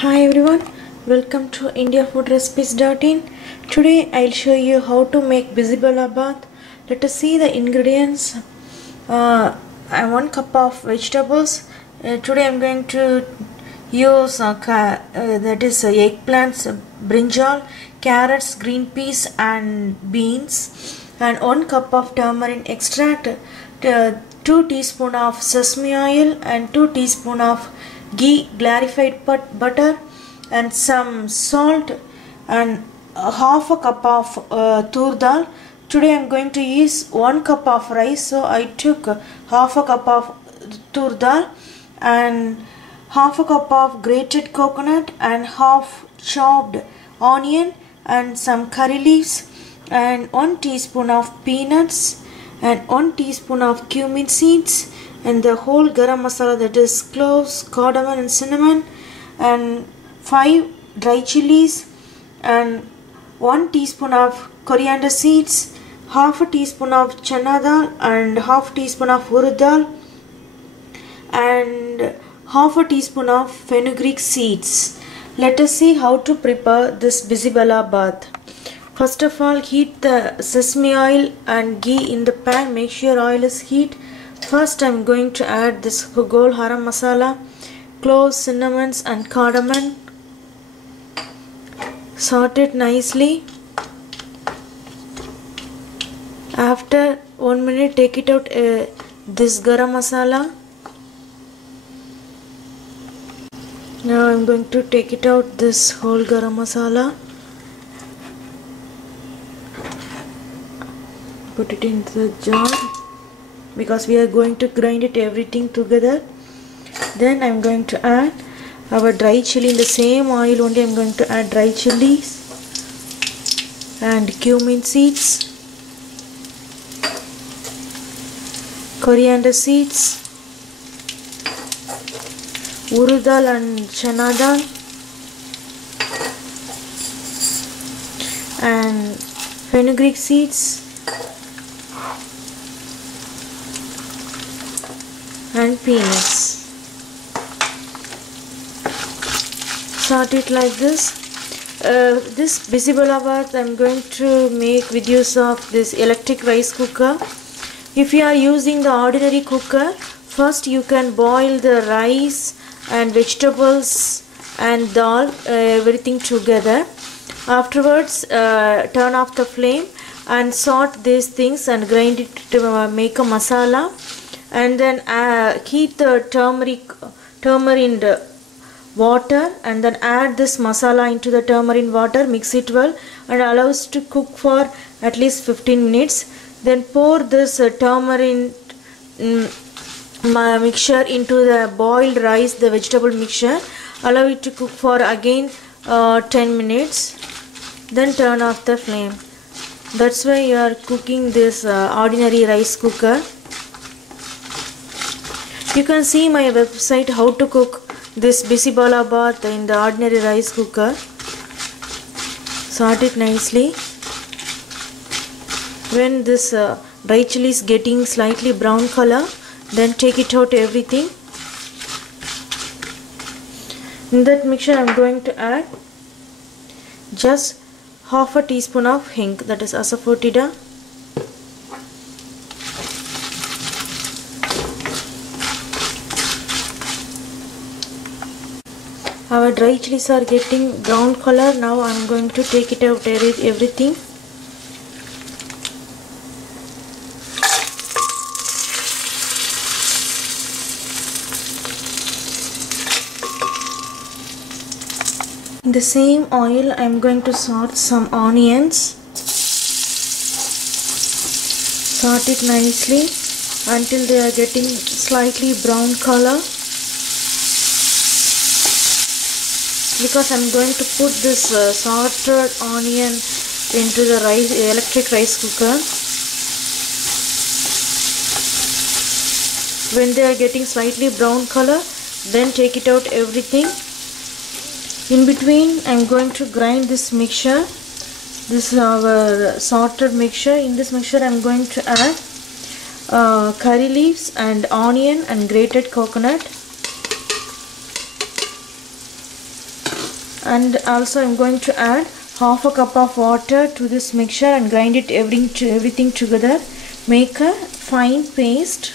Hi everyone, welcome to indiafoodrecipes.in. Today I'll show you how to make bizibellabath. Let us see the ingredients. I 1 cup of vegetables. Today I'm going to use that is eggplants, brinjal, carrots, green peas and beans, and 1 cup of turmeric extract, 2 teaspoons of sesame oil and 2 teaspoons of ghee, clarified butter, and some salt, and half a cup of tur dal. Today I am going to use 1 cup of rice, so I took half a cup of tur dal and half a cup of grated coconut and half chopped onion and some curry leaves and 1 teaspoon of peanuts and 1 teaspoon of cumin seeds and the whole garam masala, that is cloves, cardamom and cinnamon, and 5 dry chilies and 1 teaspoon of coriander seeds, half a teaspoon of chana dal and half teaspoon of urad dal and half a teaspoon of fenugreek seeds. Let us see how to prepare this bizibellabath. First of all, heat the sesame oil and ghee in the pan. Make sure oil is heat. First I am going to add this whole garam masala, cloves, cinnamons and cardamom. Sort it nicely. After 1 minute, take it out this garam masala. Now I am going to take it out this whole garam masala. Put it into the jar because we are going to grind it everything together. Then I am going to add our dry chili in the same oil only. I am going to add dry chilies and cumin seeds, coriander seeds, urad dal and chana dal, and fenugreek seeds and peanuts. Sort it like this. This bizibellabath I am going to make with use of this electric rice cooker. If you are using the ordinary cooker, first you can boil the rice and vegetables and dal, everything together. Afterwards, turn off the flame and sort these things and grind it to make a masala. And then heat the turmeric water and then add this masala into the turmeric water, mix it well and allow it to cook for at least 15 minutes. Then pour this turmeric mixture into the boiled rice, the vegetable mixture, allow it to cook for again 10 minutes. Then turn off the flame. That's why you are cooking this ordinary rice cooker. You can see my website how to cook this bizibellabath in the ordinary rice cooker. Sort it nicely. When this dry chili is getting slightly brown color, then take it out everything. In that mixture I am going to add just half a teaspoon of hing, that is asafoetida. Our dry chilies are getting brown color. Now I am going to take it out everything. In the same oil I am going to sort some onions. Sort it nicely until they are getting slightly brown color. Because I am going to put this sorted onion into the electric rice cooker. When they are getting slightly brown color, then take it out everything. In between I am going to grind this mixture. This is our sorted mixture. In this mixture I am going to add curry leaves and onion and grated coconut. and also I'm going to add half a cup of water to this mixture and grind it everything together. Make a fine paste.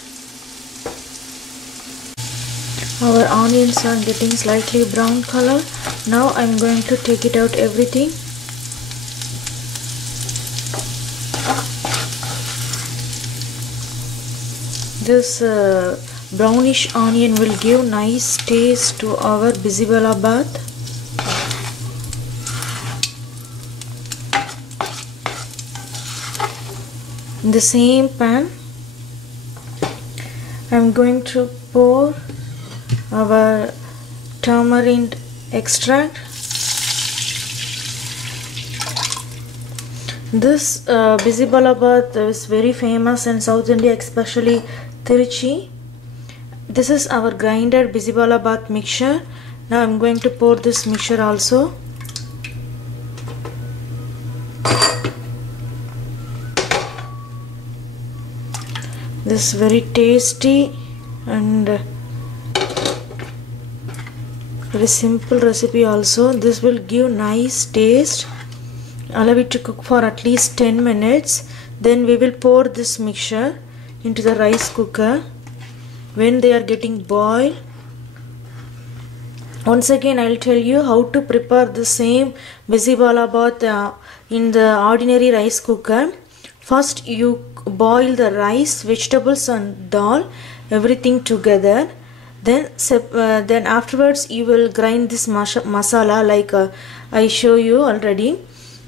Our onions are getting slightly brown color. Now I'm going to take it out everything. This brownish onion will give nice taste to our bizibellabath. In the same pan, I'm going to pour our tamarind extract. This bizibellabath is very famous in South India, especially Tiruchi. This is our grinded bizibellabath mixture. Now I'm going to pour this mixture also. This very tasty and very simple recipe also. This will give nice taste. Allow it to cook for at least 10 minutes. Then we will pour this mixture into the rice cooker. When they are getting boiled, once again I will tell you how to prepare the same bizibellabath in the ordinary rice cooker. First you boil the rice, vegetables and dal, everything together. Then afterwards you will grind this masala like I show you already.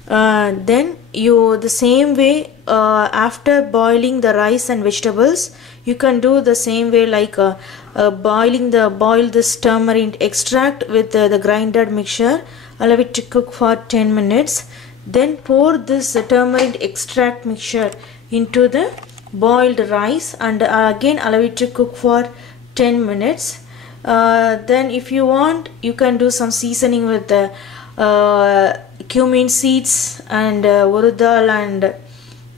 Then you the same way after boiling the rice and vegetables, you can do the same way like boil this tamarind extract with the grinded mixture. Allow it to cook for 10 minutes. Then pour this tamarind extract mixture into the boiled rice and again allow it to cook for 10 minutes. Then if you want, you can do some seasoning with the cumin seeds and urud dal and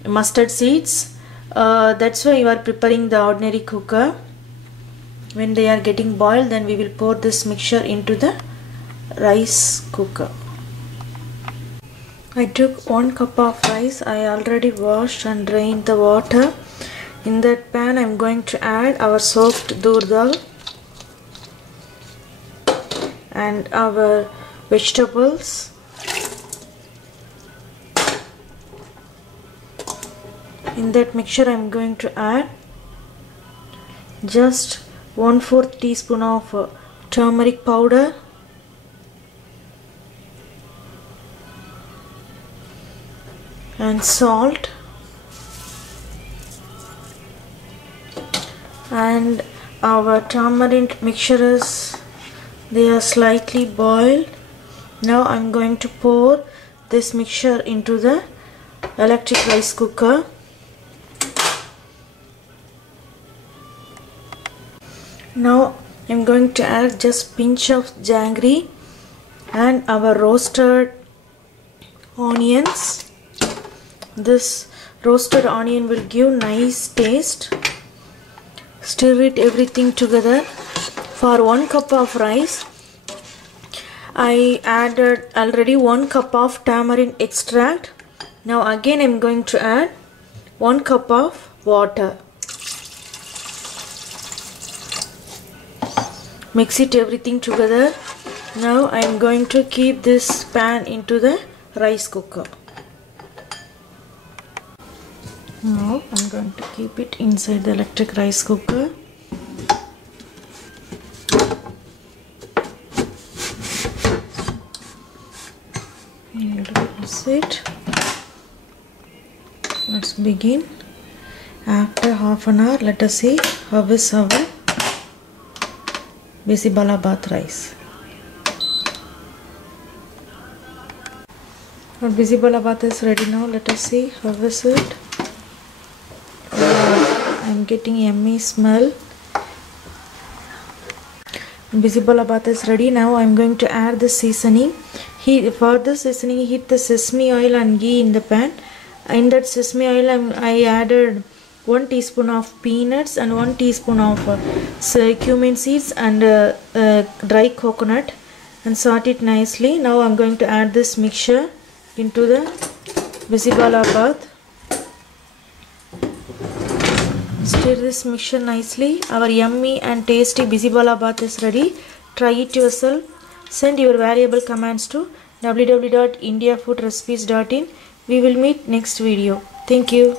mustard seeds. That's why you are preparing the ordinary cooker. When they are getting boiled, then we will pour this mixture into the rice cooker. I took 1 cup of rice. I already washed and drained the water. In that pan I am going to add our soaked urud dal and our vegetables. In that mixture I am going to add just 1/4 teaspoon of turmeric powder, and salt, and our tamarind mixtures, they are slightly boiled. Now I am going to pour this mixture into the electric rice cooker. Now I am going to add just pinch of jaggery and our roasted onions. This roasted onion will give nice taste. Stir it everything together. For 1 cup of rice, I added already 1 cup of tamarind extract. Now again I am going to add 1 cup of water. Mix it everything together. Now I am going to keep this pan into the rice cooker. Now I am going to keep it inside the electric rice cooker. That's it. Let's begin. After half an hour, let us see how is our bizibellabath rice. Our bizibellabath is ready now. Let us see how is it. I am getting yummy smell. Bizibellabath is ready. Now I am going to add the seasoning. For the seasoning, heat the sesame oil and ghee in the pan. In that sesame oil, I added 1 teaspoon of peanuts and 1 teaspoon of cumin seeds and dry coconut, and sort it nicely. Now I'm going to add this mixture into the Bizibalabad. Stir this mixture nicely. Our yummy and tasty Bizibalabad is ready. Try it yourself. Send your valuable comments to www.indiafoodrecipes.in. We will meet next video. Thank you.